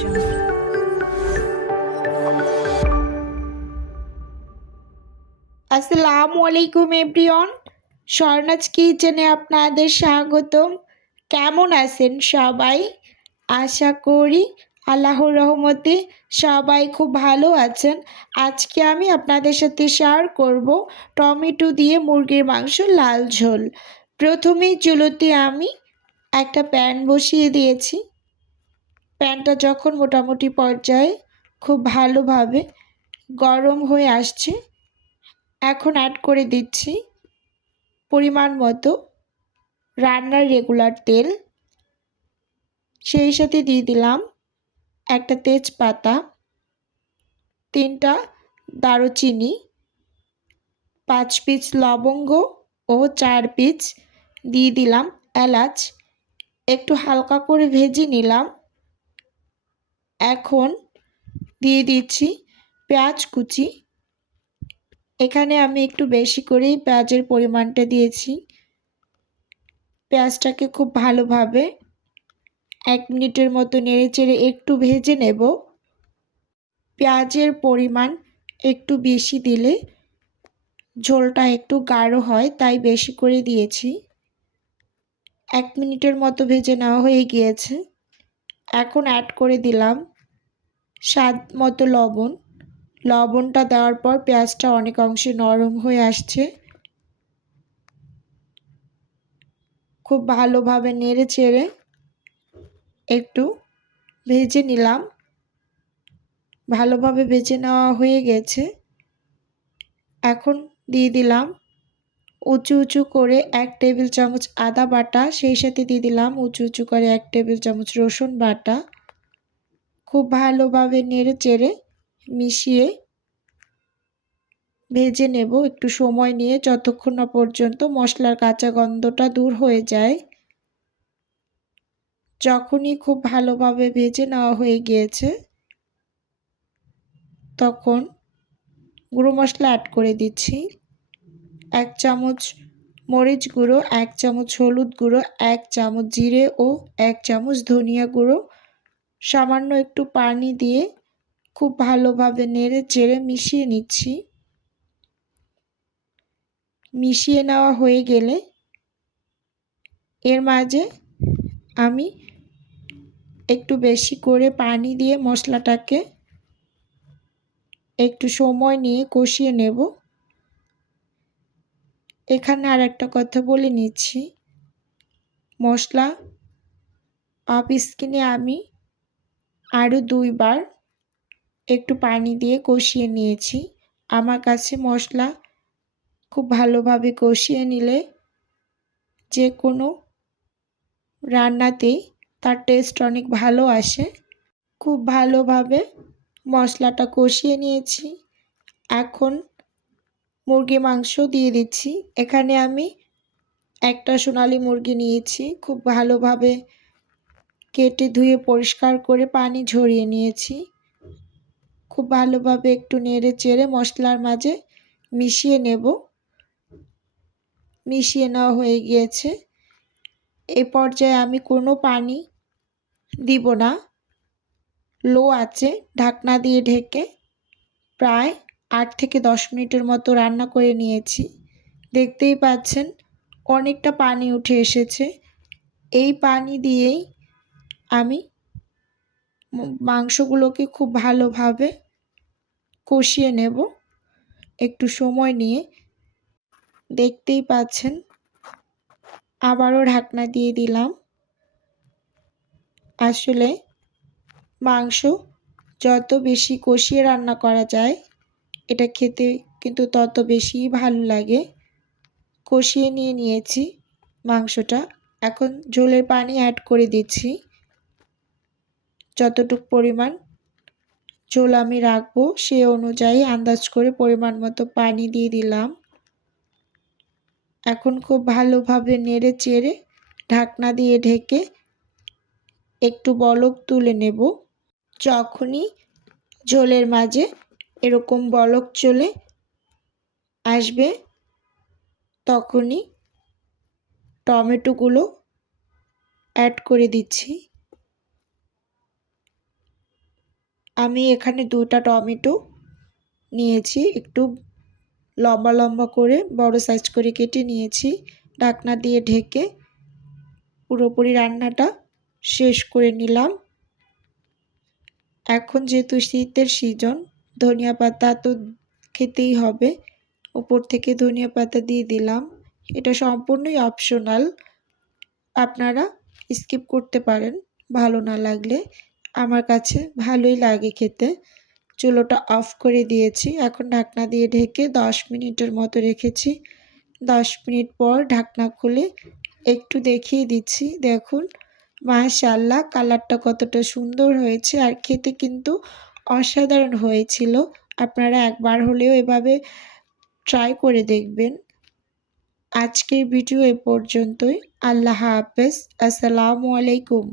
jungle. আসসালামু আলাইকুম everyone. স্বর্ণাজ কিচেনে আপনাদের স্বাগতম। কেমন আছেন সবাই? আশা করি আল্লাহর রহমতে সবাই খুব ভালো আছেন। আজকে আমি আপনাদের সাথে শেয়ার করব টমেটো দিয়ে মুরগির মাংস লাল ঝোল। প্রথমেই চুলোতে আমি একটা প্যান বসিয়ে দিয়েছি। প্যানটা যখন মোটামুটি পর্যায়ে খুব ভালোভাবে গরম হয়ে আসছে, এখন অ্যাড করে দিচ্ছি পরিমাণ মতো রান্নার রেগুলার তেল। সেই সাথে দিয়ে দিলাম একটা তেজপাতা, তিনটা দারুচিনি, পাঁচ পিস লবঙ্গ ও চার পিস দিয়ে দিলাম এলাচ। একটু হালকা করে ভেজে নিলাম। এখন দিয়ে দিচ্ছি পেঁয়াজ কুচি। এখানে আমি একটু বেশি করেই পেঁয়াজের পরিমাণটা দিয়েছি। পেঁয়াজটাকে খুব ভালোভাবে এক মিনিটের মতো নেড়ে চেড়ে একটু ভেজে নেব। পেঁয়াজের পরিমাণ একটু বেশি দিলে ঝোলটা একটু গাঢ় হয়, তাই বেশি করে দিয়েছি। এক মিনিটের মতো ভেজে নেওয়া হয়ে গিয়েছে। এখন অ্যাড করে দিলাম স্বাদ মতো লবণ। লবণটা দেওয়ার পর পেঁয়াজটা অনেক অংশে নরম হয়ে আসছে। খুব ভালোভাবে নেড়ে চেড়ে একটু ভেজে নিলাম। ভালোভাবে ভেজে নেওয়া হয়ে গেছে। এখন দিয়ে দিলাম উঁচু উঁচু করে এক টেবিল চামচ আদা বাটা, সেই সাথে দিয়ে দিলাম উঁচু উঁচু করে এক টেবিল চামচ রসুন বাটা। খুব ভালোভাবে নেড়ে চেড়ে মিশিয়ে ভেজে নেব। একটু সময় নিয়ে যতক্ষণ না পর্যন্ত মশলার কাঁচা গন্ধটা দূর হয়ে যায়। যখনই খুব ভালোভাবে ভেজে নেওয়া হয়ে গিয়েছে, তখন গুঁড়ো মশলা অ্যাড করে দিচ্ছি। এক চামচ মরিচ গুঁড়ো, এক চামচ হলুদ গুঁড়ো, এক চামচ জিরে ও এক চামচ ধনিয়া গুঁড়ো। সামান্য একটু পানি দিয়ে খুব ভালোভাবে নেড়ে চেড়ে মিশিয়ে নিচ্ছি। মিশিয়ে নেওয়া হয়ে গেলে এর মাঝে আমি একটু বেশি করে পানি দিয়ে মশলাটাকে একটু সময় নিয়ে কষিয়ে নেব। এখানে আর একটা কথা বলে নিচ্ছি। মশলা অফ স্কিনে আমি আরও দুইবার একটু পানি দিয়ে কষিয়ে নিয়েছি। আমার কাছে মশলা খুব ভালোভাবে কষিয়ে নিলে যে কোনো রান্নাতেই তার টেস্ট অনেক ভালো আসে। খুব ভালোভাবে মশলাটা কষিয়ে নিয়েছি। এখন মুরগি, মাংস দিয়ে দিচ্ছি। এখানে আমি একটা সোনালি মুরগি নিয়েছি। খুব ভালোভাবে কেটে ধুয়ে পরিষ্কার করে পানি ঝরিয়ে নিয়েছি। খুব ভালোভাবে একটু নেড়ে চেড়ে মশলার মাঝে মিশিয়ে নেব। মিশিয়ে নেওয়া হয়ে গিয়েছে। এ পর্যায়ে আমি কোনো পানি দিব না। লো আছে ঢাকনা দিয়ে ঢেকে প্রায় আট থেকে দশ মিনিটের মতো রান্না করে নিয়েছি। দেখতেই পাচ্ছেন, অনেকটা পানি উঠে এসেছে। এই পানি দিয়েই আমি মাংসগুলোকে খুব ভালোভাবে কষিয়ে নেব। একটু সময় নিয়ে দেখতেই পাচ্ছেন, আবারও ঢাকনা দিয়ে দিলাম। আসলে মাংস যত বেশি কষিয়ে রান্না করা যায় এটা খেতে কিন্তু তত বেশি ভালো লাগে। কষিয়ে নিয়ে নিয়েছি মাংসটা। এখন ঝোলের পানি অ্যাড করে দিচ্ছি। যতটুক পরিমাণ ঝোল আমি রাখব সে অনুযায়ী আন্দাজ করে পরিমাণ মতো পানি দিয়ে দিলাম। এখন খুব ভালোভাবে নেড়ে চেড়ে ঢাকনা দিয়ে ঢেকে একটু বলক তুলে নেব। যখনই ঝোলের মাঝে এরকম বলক চলে আসবে তখনই টমেটোগুলো অ্যাড করে দিচ্ছি। আমি এখানে দুটা টমেটো নিয়েছি, একটু লম্বা লম্বা করে, বড় সাইজ করে কেটে নিয়েছি। ঢাকনা দিয়ে ঢেকে পুরোপুরি রান্নাটা শেষ করে নিলাম। এখন যেহেতু শীতের সিজন ধনিয়া পাতা তো খেতেই হবে। উপর থেকে ধনিয়া পাতা দিয়ে দিলাম। এটা সম্পূর্ণই অপশনাল আপনারা স্কিপ করতে পারেন, ভালো না লাগলে। আমার কাছে ভালোই লাগে খেতে। চুলোটা অফ করে দিয়েছি। এখন ঢাকনা দিয়ে ঢেকে দশ মিনিটের মতো রেখেছি। দশ মিনিট পর ঢাকনা খুলে একটু দেখিয়ে দিচ্ছি। দেখুন মাশাল্লাহ কালারটা কতটা সুন্দর হয়েছে। আর খেতে কিন্তু অসাধারণ হয়েছিল। আপনারা একবার হলেও এভাবে ট্রাই করে দেখবেন। আজকের ভিডিও এ পর্যন্তই। আল্লাহ হাফেজ। আসসালামু আলাইকুম।